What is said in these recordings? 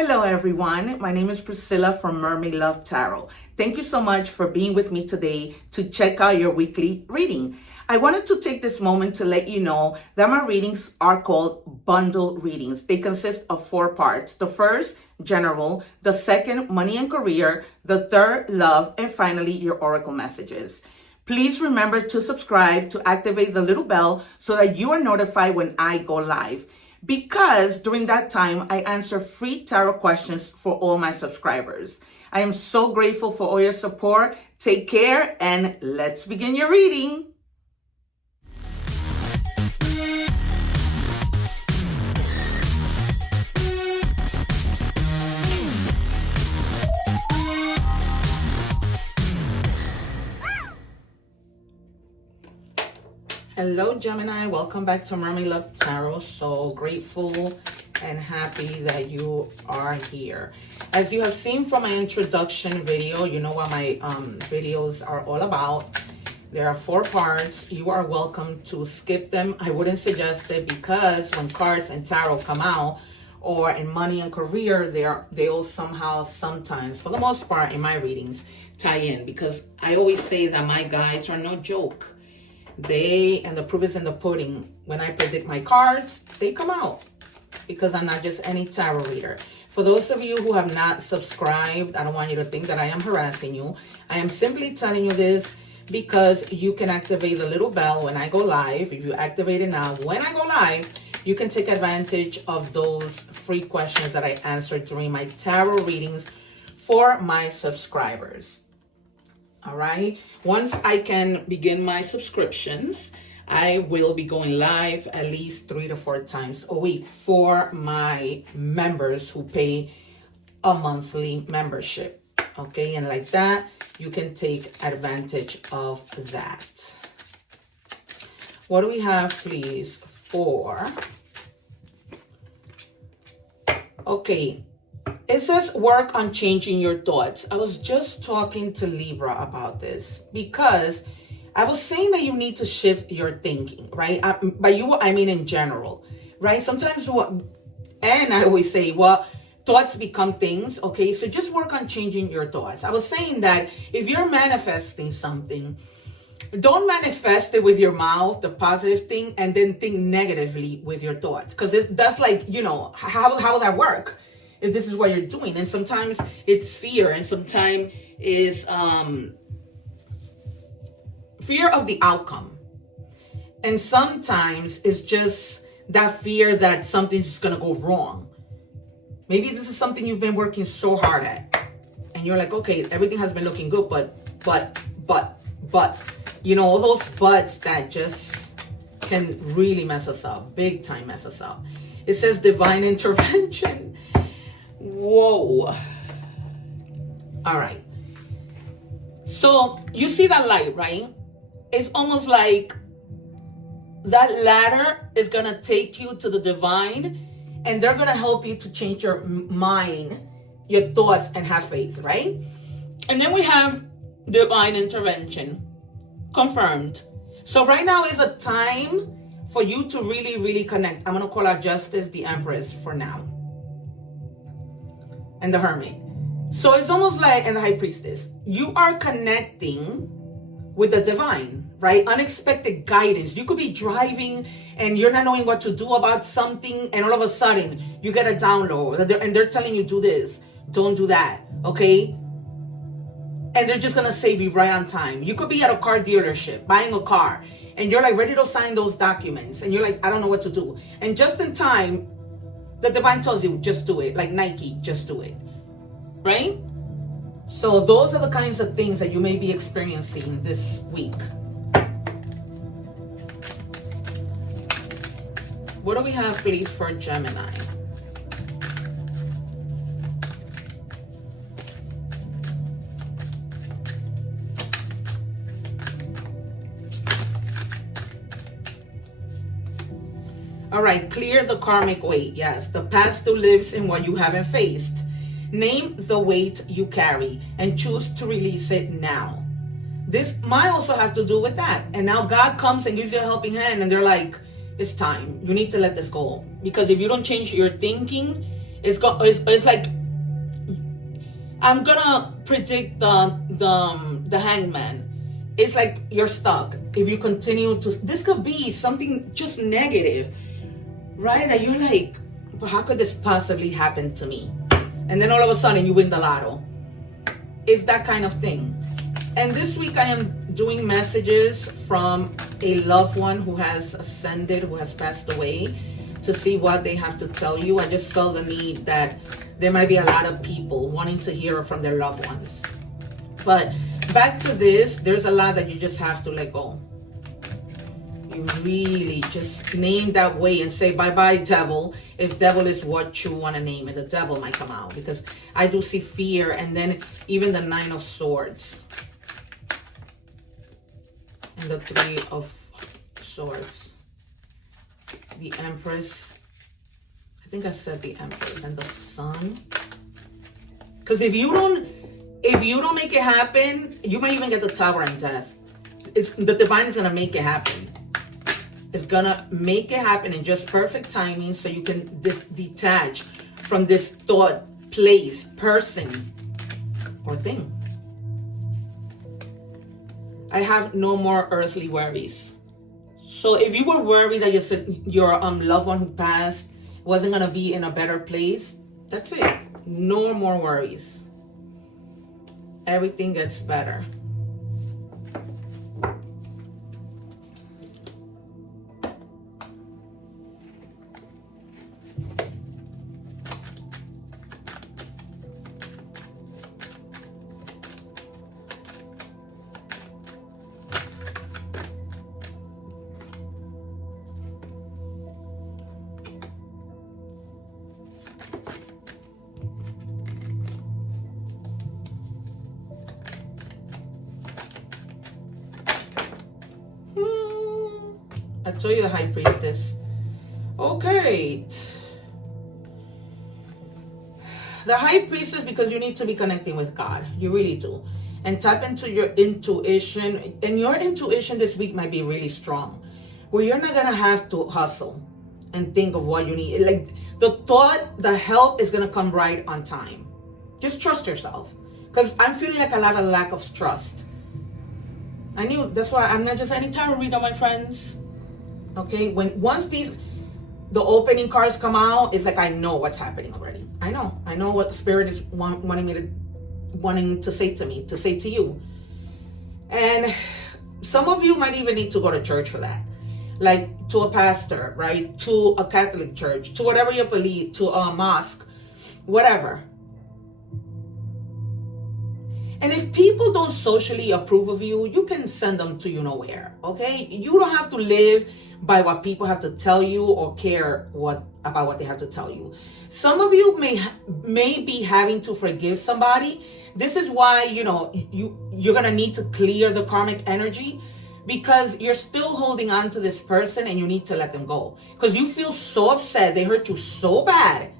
Hello everyone, my name is Priscilla from Mermaid Love Tarot. Thank you so much for being with me today to check out your weekly reading. I wanted to take this moment to let you know that my readings are called bundle readings. They consist of 4 parts. The first, general. The second, money and career. The third, love. And finally, your oracle messages. Please remember to subscribe, to activate the little bell so that you are notified when I go live. Because during that time, I answer free tarot questions for all my subscribers. I am so grateful for all your support. Take care and let's begin your reading. Hello Gemini, welcome back to Mermaid Love Tarot. So grateful and happy that you are here. As you have seen from my introduction video, you know what my videos are all about. There are 4 parts. You are welcome to skip them. I wouldn't suggest it because when cards and tarot come out, or in money and career, they'll somehow, sometimes, for the most part in my readings, tie in. Because I always say that my guides are no joke. And the proof is in the pudding. When I predict my cards, they come out because I'm not just any tarot reader. For those of you who have not subscribed, I don't want you to think that I am harassing you. I am simply telling you this because you can activate the little bell when I go live. If you activate it now, when I go live, you can take advantage of those free questions that I answered during my tarot readings for my subscribers. All right. Once I can begin my subscriptions, I will be going live at least 3 to 4 times a week for my members who pay a monthly membership. Okay. And like that, you can take advantage of that. What do we have, please, for? Okay. It says work on changing your thoughts. I was just talking to Libra about this because I was saying that you need to shift your thinking, right? By you, I mean in general, right? Sometimes and I always say, well, thoughts become things, okay? So just work on changing your thoughts. I was saying that if you're manifesting something, don't manifest it with your mouth, the positive thing, and then think negatively with your thoughts. Because that's like, you know, how will that work? If this is what you're doing. And sometimes it's fear, and sometimes is fear of the outcome, and sometimes it's just that fear that something's gonna go wrong. Maybe this is something you've been working so hard at, and you're like, okay, everything has been looking good, but you know, all those buts that just can really mess us up, big time mess us up. It says divine intervention. Whoa. All right. So you see that light, right? It's almost like that ladder is going to take you to the divine, and they're going to help you to change your mind, your thoughts, and have faith, right? And then we have divine intervention confirmed. So right now is a time for you to really, really connect. I'm going to call out Justice, the Empress for now, and the Hermit. So it's almost like, and the High Priestess, you are connecting with the divine, right? Unexpected guidance. You could be driving and you're not knowing what to do about something, and all of a sudden you get a download and they're telling you, do this, don't do that, okay? And they're just gonna save you right on time. You could be at a car dealership buying a car, and you're like ready to sign those documents, and you're like, I don't know what to do. And just in time, the divine tells you, just do it. Like Nike, just do it. Right? So those are the kinds of things that you may be experiencing this week. What do we have, please, for Gemini? All right, clear the karmic weight. Yes, the past still lives in what you haven't faced. Name the weight you carry and choose to release it now. This might also have to do with that. And now God comes and gives you a helping hand, and they're like, it's time. You need to let this go. Because if you don't change your thinking, It's like, I'm gonna predict the hangman. It's like you're stuck. If you continue to, this could be something just negative, right? That you're like, but how could this possibly happen to me? And then all of a sudden you win the lotto. It's that kind of thing. And this week I am doing messages from a loved one who has ascended, who has passed away, to see what they have to tell you. I just felt the need that there might be a lot of people wanting to hear from their loved ones. But back to this, there's a lot that you just have to let go. You really just name that way and say, bye-bye, devil. If devil is what you want to name it, the devil might come out. Because I do see fear, and then even the 9 of Swords. And the 3 of Swords. The Empress. I think I said the Empress. And the Sun. Because if you don't make it happen, you might even get the Tower and Death. The divine is going to make it happen. It's going to make it happen in just perfect timing, so you can detach from this thought, place, person, or thing. I have no more earthly worries. So if you were worried that your loved one who passed wasn't going to be in a better place, that's it. No more worries. Everything gets better. I told you the High Priestess. Okay. The High Priestess, because you need to be connecting with God. You really do. And tap into your intuition. And your intuition this week might be really strong, where you're not going to have to hustle and think of what you need. Like, the thought, the help is going to come right on time. Just trust yourself. Because I'm feeling like a lot of lack of trust. I knew, that's why I'm not just any tarot reader, my friends. Okay, once the opening cards come out, it's like I know what's happening already. I know what the spirit is wanting to say to me, to say to you. And some of you might even need to go to church for that, like to a pastor, right? To a Catholic church, to whatever you believe, to a mosque, whatever. And if people don't socially approve of you, you can send them to you nowhere, okay? You don't have to live by what people have to tell you or care about what they have to tell you. Some of you may be having to forgive somebody. This is why, you're going to need to clear the karmic energy, because you're still holding on to this person and you need to let them go. Because you feel so upset. They hurt you so bad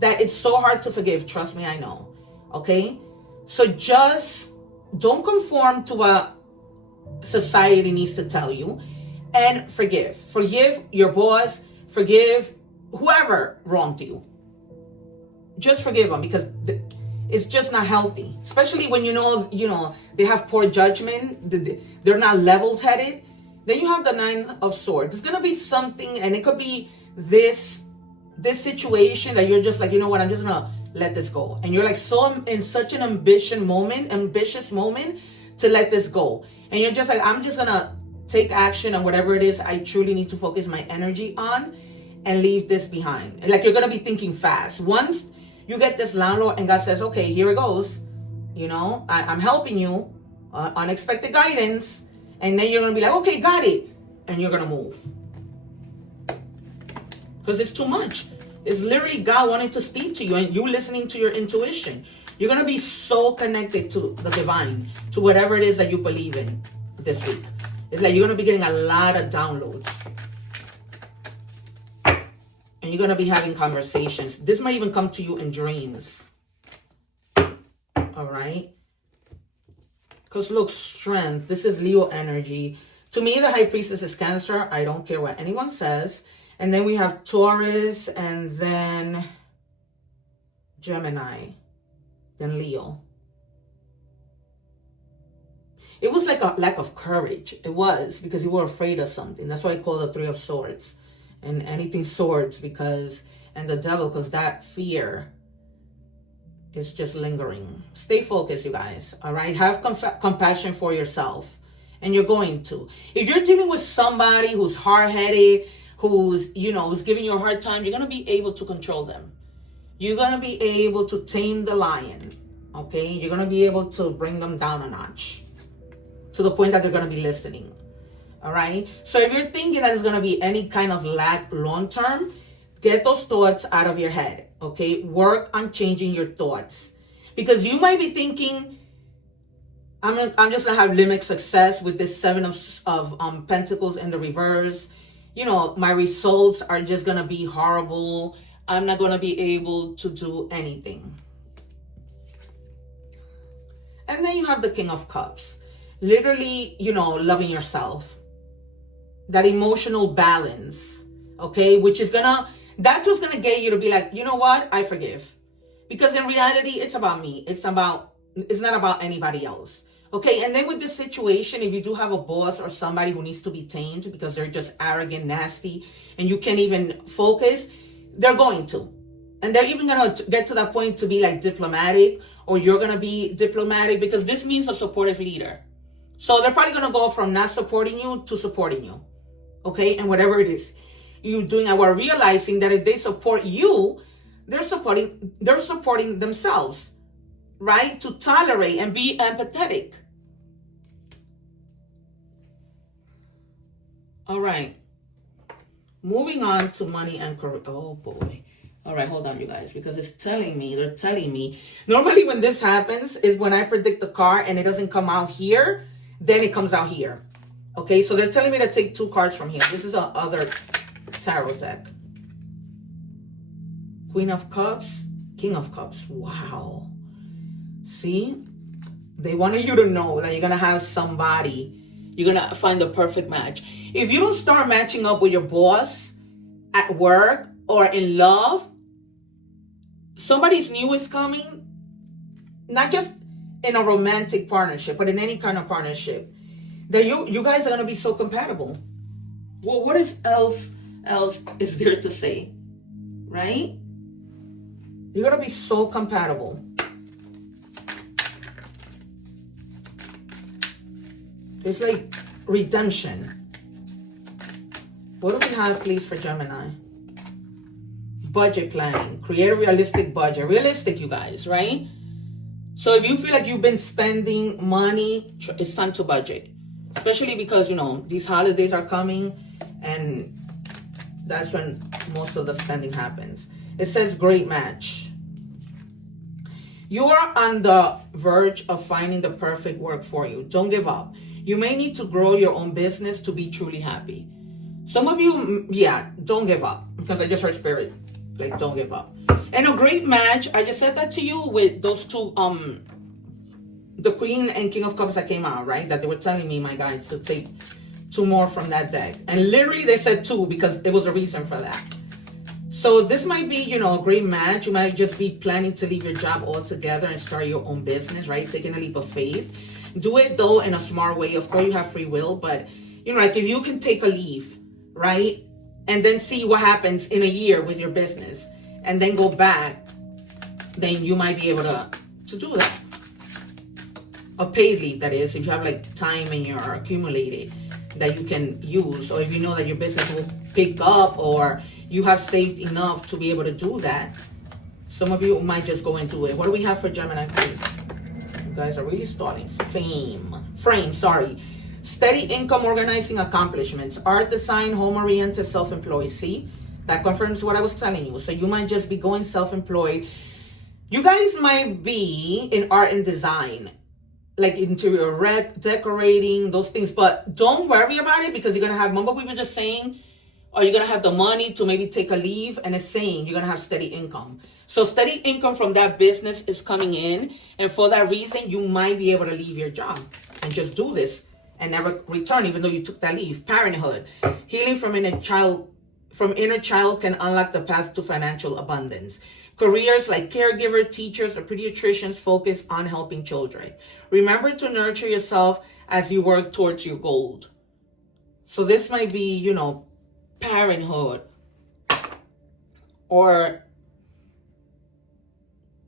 that it's so hard to forgive. Trust me, I know. Okay? So just don't conform to what society needs to tell you, and forgive. Forgive your boss. Forgive whoever wronged you. Just forgive them, because it's just not healthy. Especially when they have poor judgment. They're not level-headed. Then you have the 9 of Swords. There's gonna be something, and it could be this situation that you're just like, you know what? I'm just gonna let this go. And you're like so in such an ambitious moment to let this go. And you're just like, I'm just gonna take action on whatever it is I truly need to focus my energy on and leave this behind. Like, you're gonna be thinking fast. Once you get this landlord and God says, okay, here it goes. I'm helping you, unexpected guidance. And then you're gonna be like, okay, got it. And you're gonna move. Because it's too much. It's literally God wanting to speak to you and you listening to your intuition. You're going to be so connected to the divine, to whatever it is that you believe in this week. It's like you're going to be getting a lot of downloads. And you're going to be having conversations. This might even come to you in dreams. All right? Because look, strength. This is Leo energy. To me, the High Priestess is Cancer. I don't care what anyone says. And then we have Taurus, and then Gemini, then Leo. It was like a lack of courage. It was, because you were afraid of something. That's why I call the Three of Swords. And anything swords, because, and the devil, because that fear is just lingering. Stay focused, you guys. All right. Have compassion for yourself. And you're going to. If you're dealing with somebody who's hard-headed, who's, you know, who's giving you a hard time, you're going to be able to control them. You're going to be able to tame the lion. Okay. You're going to be able to bring them down a notch, to the point that they're going to be listening. All right. So if you're thinking that it's going to be any kind of lack long term, get those thoughts out of your head. Okay. Work on changing your thoughts, because you might be thinking, I'm just going to have limited success with this Seven of Pentacles in the reverse. You know, my results are just going to be horrible. I'm not going to be able to do anything. And then you have the King of Cups. Literally, you know, loving yourself. That emotional balance, okay? Which is that's just gonna get you to be like, you know what? I forgive. Because in reality, it's about me. It's not about anybody else. Okay, and then with this situation, if you do have a boss or somebody who needs to be tamed because they're just arrogant, nasty, and you can't even focus, they're going to. And they're even gonna get to that point to be like diplomatic, or you're gonna be diplomatic, because this means a supportive leader. So they're probably going to go from not supporting you to supporting you. Okay. And whatever it is you're doing, or realizing that if they support you, they're supporting themselves, right? To tolerate and be empathetic. All right. Moving on to money and career. Oh boy. All right. Hold on, you guys, because they're telling me. Normally when this happens is when I predict the card and it doesn't come out here. Then it comes out here. Okay, so they're telling me to take 2 cards from here. This is a other tarot deck. Queen of Cups, King of Cups. Wow. See? They wanted you to know that you're going to have somebody. You're going to find the perfect match. If you don't start matching up with your boss at work or in love, somebody's new is coming. Not just in a romantic partnership, but in any kind of partnership, that you guys are going to be so compatible. Well, what else is there to say, right? You're going to be so compatible. It's like redemption. What do we have, please, for Gemini? Budget planning. Create a realistic budget. Realistic, you guys, right? So if you feel like you've been spending money, it's time to budget. Especially because, you know, these holidays are coming, and that's when most of the spending happens. It says great match. You are on the verge of finding the perfect work for you. Don't give up. You may need to grow your own business to be truly happy. Some of you, yeah, don't give up. Because I just heard spirit, like, don't give up. And a great match, I just said that to you with those 2, the Queen and King of Cups that came out, right? That they were telling me, my guys, to take 2 more from that deck. And literally they said 2 because there was a reason for that. So this might be, you know, a great match. You might just be planning to leave your job altogether and start your own business, right? Taking a leap of faith. Do it, though, in a smart way. Of course, you have free will, but, you know, like if you can take a leave, right? And then see what happens in a year with your business, and then go back, then you might be able to do that. A paid leave, that is, if you have like time in your accumulated that you can use, or if you know that your business will pick up, or you have saved enough to be able to do that. Some of you might just go into it. What do we have for Gemini, please? You guys are really stalling. Frame, sorry. Steady income, organizing accomplishments, art, design, home-oriented, self-employed. See? That confirms what I was telling you. So you might just be going self-employed. You guys might be in art and design, like interior decorating, those things. But don't worry about it, because you're going to have, remember we were just saying, or you're going to have the money to maybe take a leave, and it's saying you're going to have steady income. So steady income from that business is coming in. And for that reason, you might be able to leave your job and just do this and never return, even though you took that leave. Parenthood. Healing from inner child can unlock the path to financial abundance. Careers like caregiver, teachers, or pediatricians focus on helping children. Remember to nurture yourself as you work towards your goal. So this might be, you know, parenthood, or,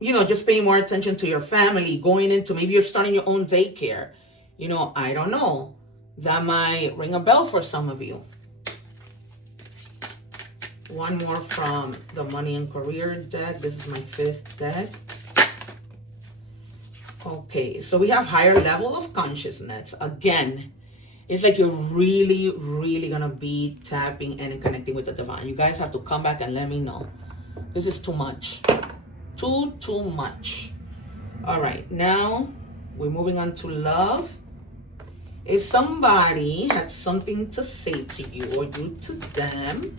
you know, just paying more attention to your family, going into, maybe you're starting your own daycare. You know, I don't know. That might ring a bell for some of you. One more from the money and career deck. This is my 5th deck. Okay, so we have higher level of consciousness. Again, it's like you're really, really going to be tapping in and connecting with the divine. You guys have to come back and let me know. This is too much. Too much. All right, now we're moving on to love. If somebody had something to say to you or you to them,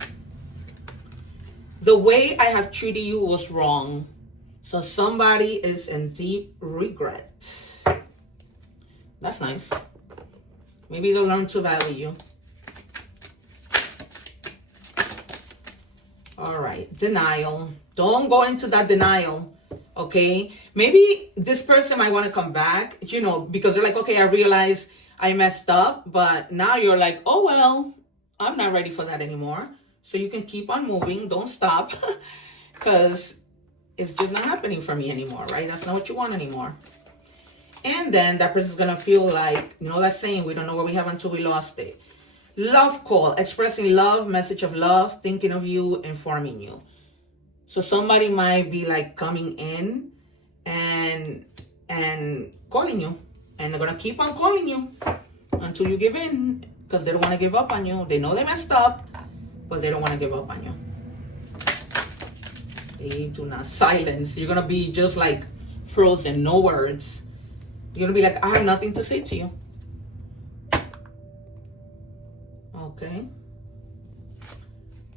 the way I have treated you was wrong. So somebody is in deep regret. That's nice. Maybe they'll learn to value you. All right, denial. Don't go into that denial, okay? Maybe this person might want to come back, you know, because they're like, okay, I realize I messed up, but now you're like, oh, well, I'm not ready for that anymore. So you can keep on moving. Don't stop, because it's just not happening for me anymore, right? That's not what you want anymore. And then that person's going to feel like, you know, that saying, we don't know what we have until we lost it. Love call, expressing love, message of love, thinking of you, informing you. So somebody might be like coming in and calling you, and they're going to keep on calling you until you give in, because they don't want to give up on you. They know they messed up, but they don't want to give up on you. They do not. Silence. You're going to be just like frozen, no words. You're going to be like, I have nothing to say to you. Okay.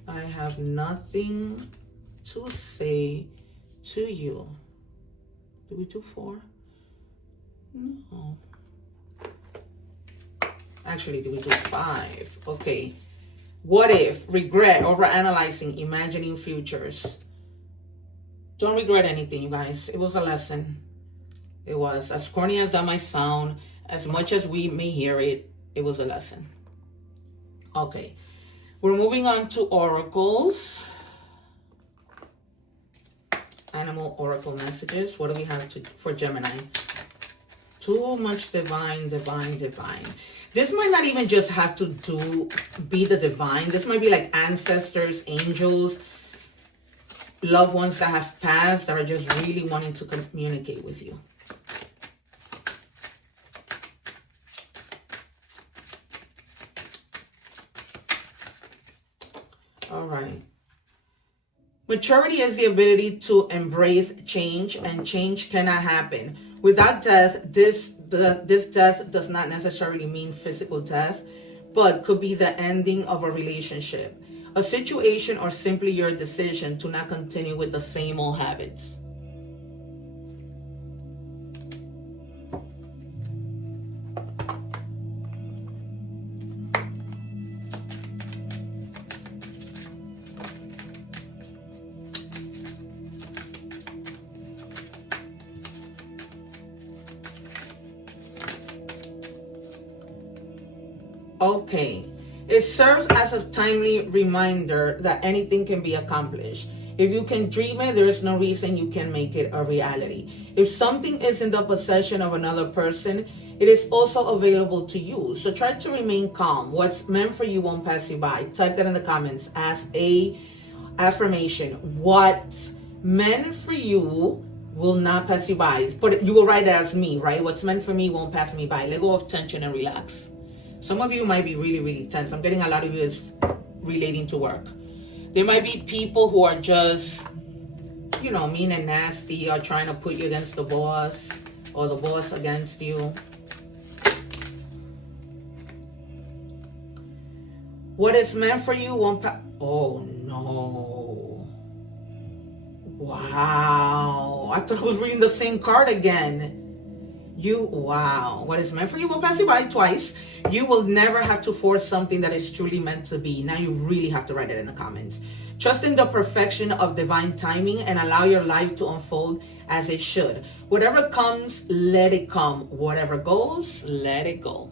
I have nothing to say to you. Did we do 4? No. Actually, did we do 5? Okay. What if? Regret, overanalyzing, imagining futures. Don't regret anything, you guys. It was a lesson. It was. As corny as that might sound, as much as we may hear it, it was a lesson. Okay. We're moving on to oracles. Animal oracle messages. What do we have for Gemini? Too much divine. This might not even just have to be the divine. This might be like ancestors, angels, loved ones that have passed that are just really wanting to communicate with you. All right. Maturity is the ability to embrace change, and change cannot happen. Without death, this death does not necessarily mean physical death, but could be the ending of a relationship, a situation, or simply your decision to not continue with the same old habits. Okay, it serves as a timely reminder that anything can be accomplished. If you can dream it, there is no reason you can make it a reality. If something is in the possession of another person, it is also available to you. So try to remain calm. What's meant for you won't pass you by. Type that in the comments as a affirmation. What's meant for you will not pass you by. But you will write it as me, right? What's meant for me won't pass me by. Let go of tension and relax. Some of you might be really, really tense. I'm getting a lot of you is relating to work. There might be people who are just, you know, mean and nasty, or trying to put you against the boss, or the boss against you. What is meant for you won't pass. Oh, no. Wow. I thought I was reading the same card again. Wow. What is meant for you will pass you by twice. You will never have to force something that is truly meant to be. Now you really have to write it in the comments. Trust in the perfection of divine timing and allow your life to unfold as it should. Whatever comes, let it come. Whatever goes, let it go.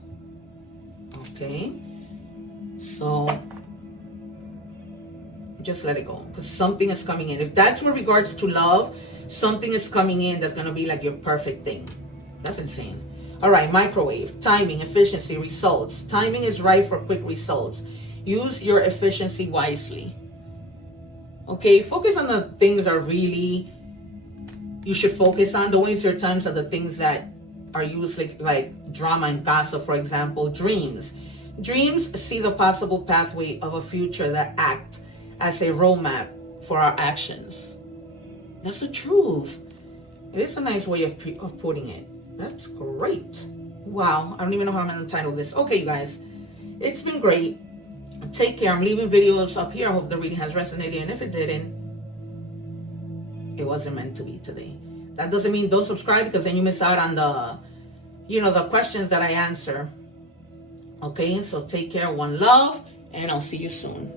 Okay? So just let it go, because something is coming in. If that's with regards to love, something is coming in that's going to be like your perfect thing. That's insane. All right, microwave, timing, efficiency, results. Timing is right for quick results. Use your efficiency wisely. Okay, focus on the things that really you should focus on. Don't waste your time on the things that are used like drama and gossip, for example. Dreams. Dreams see the possible pathway of a future that act as a roadmap for our actions. That's the truth. It is a nice way of putting it. That's great. Wow, I don't even know how I'm going to title this. Okay, you guys, it's been great. Take care. I'm leaving videos up here. I hope the reading has resonated, and if it didn't, it wasn't meant to be today. That doesn't mean don't subscribe, because then you miss out on the, the questions that I answer. Okay, so take care. One love, and I'll see you soon.